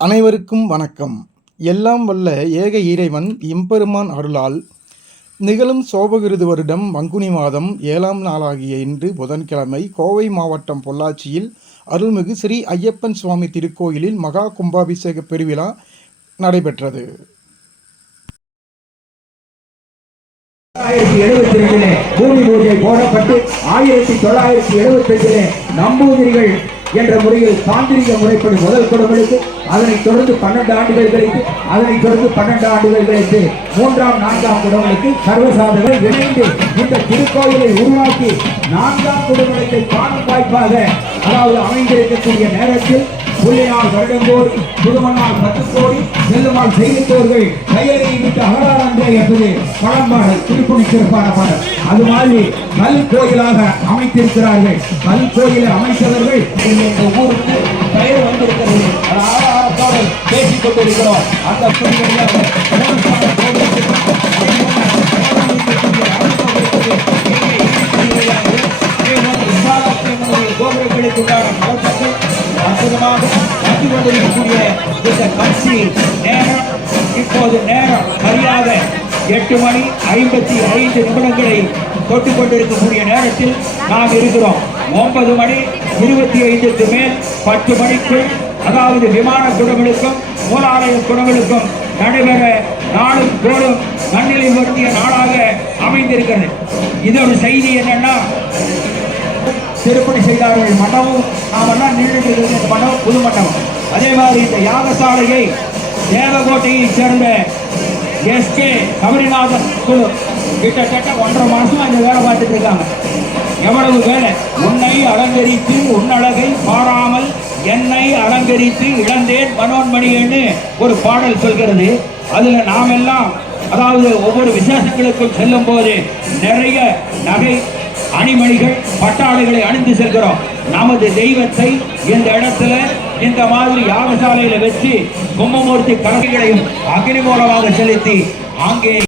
அனைவருக்கும் வணக்கம். எல்லாம் வல்ல ஏக இறைவன் எம்பெருமான் அருளால் நிகழும் சோபகிருது வருடம் பங்குனி மாதம் ஏழாம் நாளாகிய இன்று புதன்கிழமை கோவை மாவட்டம் பொள்ளாச்சியில் அருள்மிகு ஸ்ரீ ஐயப்பன் சுவாமி திருக்கோயிலில் மகா கும்பாபிஷேக பெருவிழா நடைபெற்றது. ஆயிரத்தி எழுபத்தி ரெண்டிலே பூமி பூஜை போடப்பட்டு ஆயிரத்தி தொள்ளாயிரத்தி எழுபத்தி ரெண்டிலே நம்பூதிரிகள் என்ற முறையில் தாந்திரிக முறைப்படி முதல் குடமுழுக்கு அதனைத் தொடர்ந்து பன்னெண்டு ஆண்டுகள் கழித்து அதனைத் தொடர்ந்து பன்னெண்டு ஆண்டுகள் கழித்து மூன்றாம் நான்காம் குடமுழுக்கு சர்வசாதகர் இணைந்து இந்த திருக்கோயிலை உருவாக்கி நான்காம் குடமுழுக்கை காணும் வாய்ப்பாக அதாவது அமைந்திருக்கக்கூடிய நேரத்தில் புள்ளினால் வருடங்கோடி புதுமண்ணால் பத்துக்கோடி கோடி செல்லுமால் செய்தித்தோர்கள் கையலை விட்டு அகராரன்றே என்பது பழம்பாடல் திருப்பணி சிறப்பான பாடல். அது மாதிரி கல் கோயிலாக அமைத்திருக்கிறார்கள். கல் கோயிலை அமைத்தவர்கள் இந்த ஊருக்கு பெயர் வந்திருக்கிறது. அது ஆதாரத்தோடு பேசிக் கொண்டிருக்கிறோம் அந்த புள்ளிகளில் அற்புதமாக வந்து கொண்டிருக்கக்கூடிய இந்த கட்சி நேரம் இப்போது நேரம் சரியாக எட்டு மணி ஐம்பத்தி ஐந்து நிமிடங்களை தொட்டு கொண்டிருக்கக்கூடிய நேரத்தில் நாம் இருக்கிறோம். ஒன்பது மணி இருபத்தி ஐந்துக்கு மேல் பத்து மணிக்குள் அதாவது விமான குடங்களுக்கும் மூலாலய குடங்களுக்கும் நடைபெற நாளும் கோளும் மண்ணிலை வருத்திய நாளாக அமைந்திருக்கிறது. இதோட செய்தி என்னன்னா திருப்பணி செய்தார்கள். மண்டபம் நாமெல்லாம் நின்றுட்டு இருக்கிறது இந்த மண்டபம் புது மண்டபம் அதே மாதிரி இந்த யாகசாலையை தேவகோட்டையை சேர்ந்த எஸ்கே கபரிநாதன் குழு கிட்டத்தட்ட ஒன்றரை மாசமா இந்த வேலை பார்த்துட்டு இருக்காங்க. எவ்வளவு வேலை? உன்னை அலங்கரித்து உன்னழகை பாராமல் என்னை அலங்கரித்து இழந்தேன் மனோன்மணின்னு ஒரு பாடல் சொல்கிறது. அதுல நாம் எல்லாம் அதாவது ஒவ்வொரு விசேஷங்களுக்கும் செல்லும் போது நிறைய நகை அணிமணிகள் பட்டாடைகளை அணிந்து செல்கிறோம். நமது தெய்வத்தை இந்த இடத்துல இந்த மாதிரி யாகசாலையில வச்சு கும்பமூர்த்தி கலகைகளையும் அக்னி மூலமாக செலுத்தி அங்கே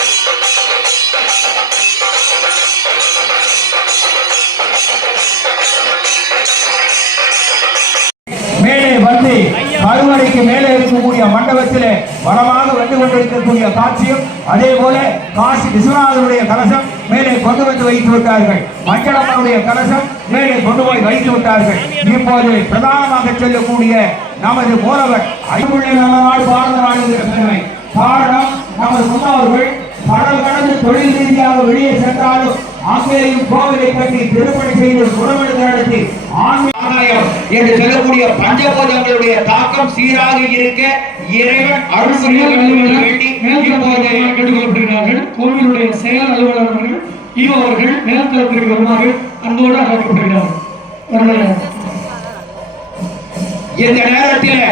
மேலே வந்து கருவறைக்கு மேலே இருக்கக்கூடிய மண்டபத்திலே வளமாக வந்து கொண்டிருக்கக்கூடிய காட்சியும் அதே போல காசி விஸ்வநாதனுடைய கலசம் மேலே கொண்டு வந்து வைத்து விட்டார்கள். மஞ்சளம்மனுடைய கலசம் மேலே கொண்டு போய் வைத்து விட்டார்கள். இப்போது பிரதானமாக சொல்லக்கூடிய நமது மூலவர் ஐம்புள்ள நல்ல நாள் பாரத நாடு காரணம் நமது முன்னோர்கள் கடல் கடந்து தொழில் ரீதியாக வெளியே சென்றாலும் அங்கேயும் கோவிலை கட்டி திருப்பணி செய்து குடமெடுத்து நடத்தி ஆன்மீகம் என்று சொல்லக்கூடிய பஞ்சபூதங்களுடைய தாக்கம் சீராக இருக்க இறைவன் அருள் வேண்டி கேட்டுக்கொள்ளப்படுகிறார்கள் கோவிலுடைய செயல் அலுவலர் அவர்கள் ஈவோ அவர்கள் மேல்தளத்திற்கு வருமாறு அன்போடு அழைக்கப்படுகிறார்கள். இந்த நேரத்தில்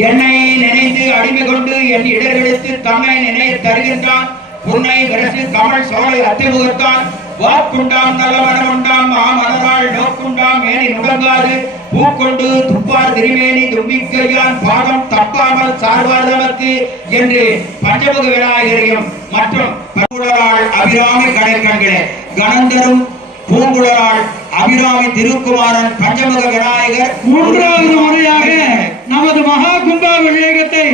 என்னை நினைந்து அடிமை கொண்டு என் இடர்களுக்கு தன்னை நினை தருகின்றான். புன்னை விரசு கமல் சோலை அத்திமுகத்தான் வாக்குண்டாம் நல்லவனம் உண்டாம் மனதால் நோக்குண்டாம் மேனி நுகங்காது பூக்கொண்டு துப்பார் திருமேனி தும்பிக்கையான் பாதம் தப்பாமல் சார்வார் நமக்கு என்று பஞ்சமுக விநாயகரையும் மற்றும் பங்குடரால் அபிராமி கடைக்கண்களே கணந்தரும் பூங்குழலாள் அபிராமி திருக்குமாரன் பஞ்சமுக விநாயகர். மூன்றாவது முறையாக நமது மகா கும்பாபிஷேகத்தை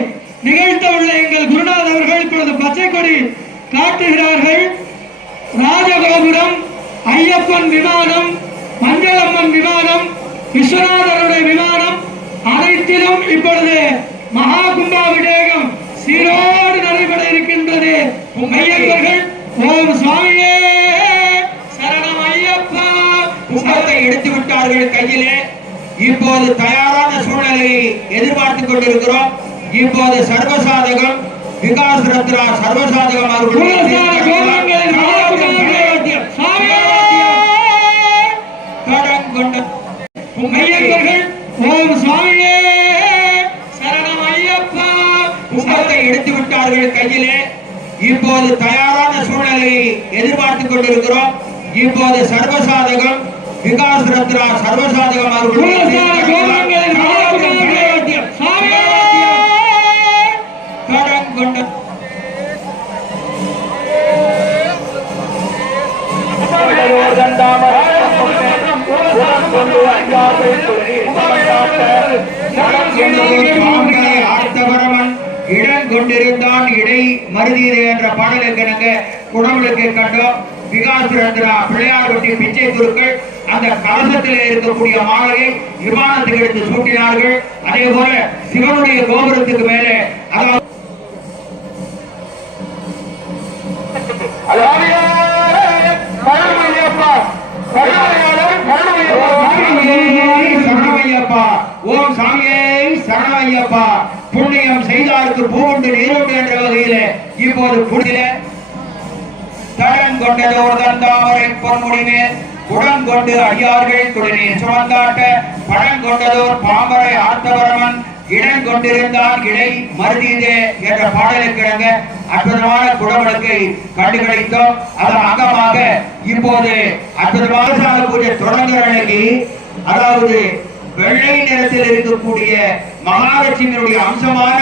நிகழ்த்த உள்ள எங்கள் குருநாத் அவர்கள் இப்பொழுது பச்சை கொடி காட்டுகிறார்கள். ராஜகோபுரம் ஐயப்பன் விமானம் மஞ்சளம்மன் விமானம் விஸ்வநாதருடைய விமானம் அனைத்திலும் இப்பொழுது மகா கும்பாபிஷேகம் சீரோடு நடைபெற இருக்கின்றது. ஐயப்பர்கள் ஓம் சுவாமியே! எடுத்து விட்டார்கள் கையிலே. இப்போது தயாரான சூழ்நிலையை எதிர்பார்த்துக் கொண்டிருக்கிறோம். இப்போது சர்வசாதகம் விகாஸ் ரத்னா சர்வசாதகம் ஓம் சுவாமியே சரணம் ஐயப்பா. கும்பத்தை எடுத்து விட்டார்கள் கையிலே. இப்போது தயாரான சூழ்நிலையை எதிர்பார்த்துக் கொண்டிருக்கிறோம். இப்போது சர்வசாதகம் விகாஸ் ரத்ரா சர்வசாதகம் அவர்களுடைய மூலஸ்தான இடம் கொண்டிருந்தான் இடை மருதியது என்ற பாடலுக்கு குடமுழுக்கு கண்டோம் விகாஸ் ரத்னா பிள்ளையார் வெட்டி பிச்சை குருக்கள் அந்த கலசத்தில் இருக்கக்கூடிய மாலையை விமானத்துக்கு எடுத்து சூட்டினார்கள். அதே போல சிவனுடைய கோபுரத்துக்கு மேலே அதாவது ஓம் சாமியே சரணமையப்பா. புண்ணியம் செய்தாருக்கு பூவுண்டு நீருண்டு என்ற வகையிலே இப்போது புனித தடம் கொண்டதோர் தந்தாமரை பொன்முடிமே குடம் கொண்டு அடியார்கள் குடிநீர் சுமந்தாட்ட படம் கொண்டதோர் பாம்பரை ஆர்த்தவரமன் இடம் கொண்டிருந்தான் இடை மருதிதே என்ற பாடலுக்கு இணங்க அற்புதமான குடமுழுக்கை கண்டுகளித்தோம். அதன் அங்கமாக இப்போது அற்புதமான பூஜை தொடங்குற அன்னைக்கு அதாவது வெள்ளை நிறத்தில் இருக்கக்கூடிய மகாலட்சுமியினுடைய அம்சமான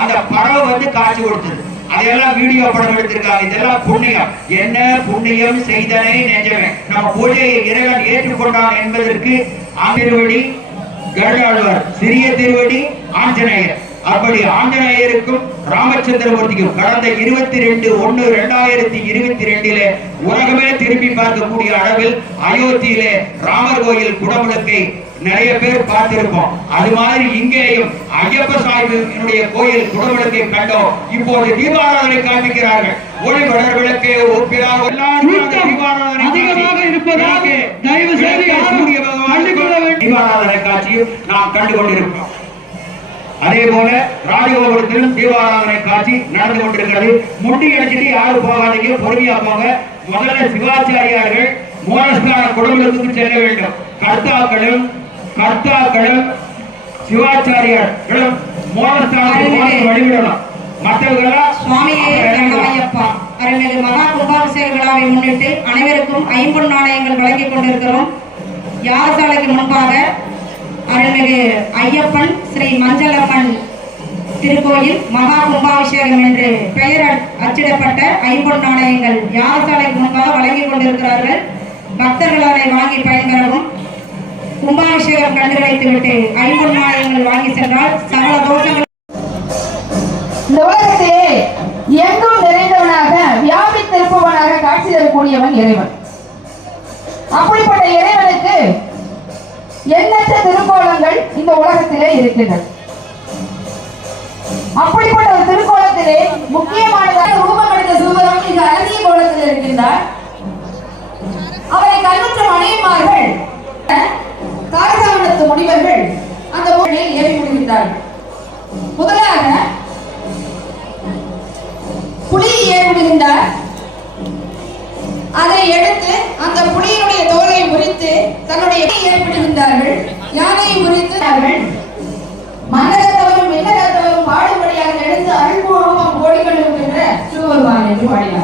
அந்த பறவை வந்து காட்சி கொடுத்தது. அதையெல்லாம் வீடியோ படம் எடுத்திருக்காங்க. இதெல்லாம் புண்ணியம். என்ன புண்ணியம்? செய்தனை நெஞ்சமே. நம்ம பூஜையை இறைவன் ஏற்றுக்கொண்டான் என்பதற்கு ஆந்திருவடி கருடாழ்வார் சிறிய திருவடி ஆஞ்சநேயர். அப்படி ஆஞ்சநேயருக்கும் ராமச்சந்திரமூர்த்திக்கும் கடந்த இருபத்தி ரெண்டு ஒன்னு ரெண்டாயிரத்தி இருபத்தி ரெண்டிலே உலகமே திரும்பி பார்க்கக்கூடிய அளவில் அயோத்தியிலே ராமர் கோயில் குடமுழுக்கை நிறைய பேர் பார்த்திருப்போம் அது மாதிரி இங்கேயும் ஐயப்ப சாமியினுடைய கோயில் குடமுழுக்கை கண்டோம் இப்போது தீபாராதனை காண்பிக்கிறார்கள். ஒளி வளர் விளக்கே அதிகமாக தயவு செய்து. தீபாராதனை காட்சியும் நாம் கண்டு கொண்டிருக்கிறோம் அதே போல ராஜகோபுரத்திலும் தீபாராதனை காட்சி நடந்து கொண்டிருக்கிறது. முட்டி அடிச்சுட்டு யாரும் போகாதீங்க பொறுமையா போங்க. முதல்ல சிவாச்சாரியார்கள் மூலஸ்தான குடும்பத்துக்கு செல்ல வேண்டும். கர்த்தாக்களும் கர்த்தாக்களும் சிவாச்சாரியார்களும் வழிவிடலாம். மற்றவர்களா? சுவாமியே சரணமையப்பா அருள்மிகு மகா கும்பாபிஷேக விழாவை முன்னிட்டு அனைவருக்கும் ஐம்பொன் நாணயங்கள் வழங்கிக் கொண்டிருக்கிறோம். யாகசாலைக்கு முன்பாக? அருள்மிகு ஐயப்பன் ஸ்ரீ மஞ்சளம்மன் திருக்கோயில் மகா கும்பாபிஷேகம் என்று பெயர் அச்சிடப்பட்ட ஐம்பொன் நாணயங்கள் யாகசாலைக்கு முன்பாக வழங்கிக் கொண்டிருக்கிறார்கள்? பக்தர்கள் அதை வாங்கி பயன்பெறவும் கும்பாபிஷேகம் கண்டு வைத்துவிட்டு ஐம்பொன் நாணயங்கள் வாங்கி சென்றால் சகல தோஷங்கள் இந்த உலகத்திலே எங்கும் நிறைந்தவனாக வியாபித்திருப்பவனாக காட்சி தரக்கூடியவன் இறைவன். அப்படிப்பட்ட இறைவனுக்கு எண்ணற்ற திருக்கோலங்கள் இந்த உலகத்திலே இருக்கின்றன. அப்படிப்பட்ட ஒரு திருக்கோலத்திலே முக்கியமானதாக ரூபம் எடுத்த சிவபெருமான் இந்த அழகிய கோலத்தில் இருக்கின்றார். அவரை கண்ணுற்ற மனைவிமார்கள் தாரகாவனத்து முனிவர்கள் அந்த மொழியில் ஏறி முடிகின்றார்கள் முதலாக புலி ஏறி அதை எடுத்து அந்த புலியினுடைய தோலை உரித்து தன்னுடைய ஏற்படுகின்றார்கள் யானையை உரித்து மன்னரத்தவரும் விண்ணகத்தவரும் பாடும்படியாக எடுத்து அருள்பூர்வம் ஓடிக்கொண்டிருக்கின்ற சிவபெருமான் என்று பாடினார்.